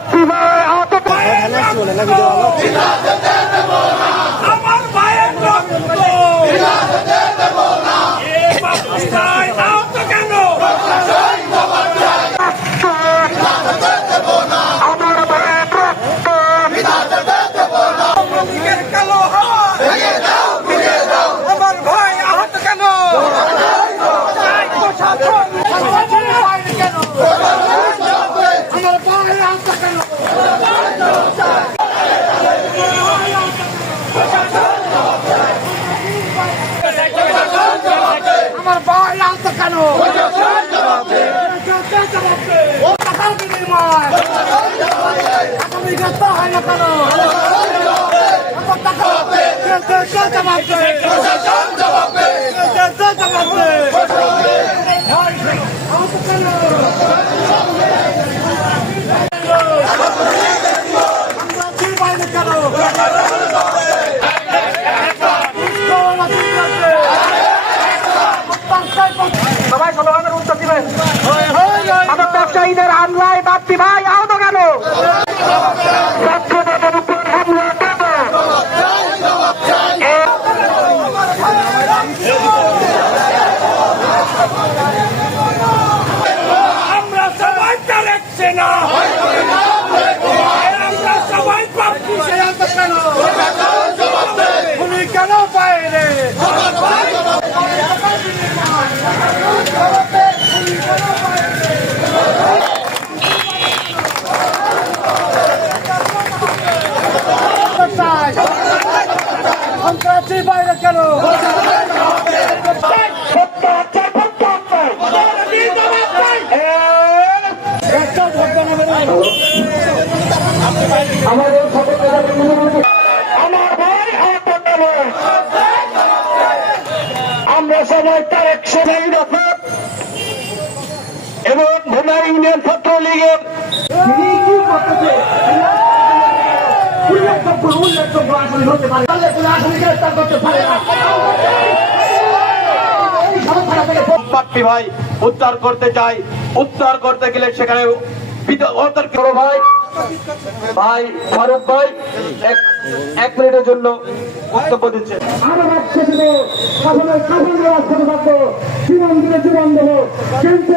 বাপ্পি ভাই আহত আমার ভাইয়ের রক্ত বাপ্পি ভাই আহত কেন? আমার ভাইয়ের রক্ত লীগের কালো হাত আমার ভাই আহত কেন? প্রশাসন কেন? আমার ভাই আহত কেন? আমার ভাই আহত কেন? টাকার বিনিময় আগামী গ্রেফতার হয় না কেন? সবাই সমাধানের উত্তর দিবেন। মাদক ব্যবসায়ীদের হামলায় বাপ্পি ভাই আহত কেন? ছাত্রদের উপর হামলা কেন? আমরা সবাই তারেক সেনা, আমরা সবাই বাপ্পি সেনা কেন? উনি কেন বাইরে? সন্ত্রাসী বাইরে কেন? আমাদের আমার ভাই আহত কেন? আমরা সবাই তারেক সেনাই রফত এবং ভোলা ইউনিয়ন ছাত্রলীগের উল্লেখযোগ্য আসলে হতে পারে আসলে গ্রেফতার করতে পারে না। বাপ্পি ভাই উদ্ধার করতে চাই, উদ্ধার করতে গেলে সেখানে ভাই ভাই ফারুক ভাই এক মিনিটের জন্য বক্তব্য দিচ্ছে। জীবন দিলে জীবন দেবো কিন্তু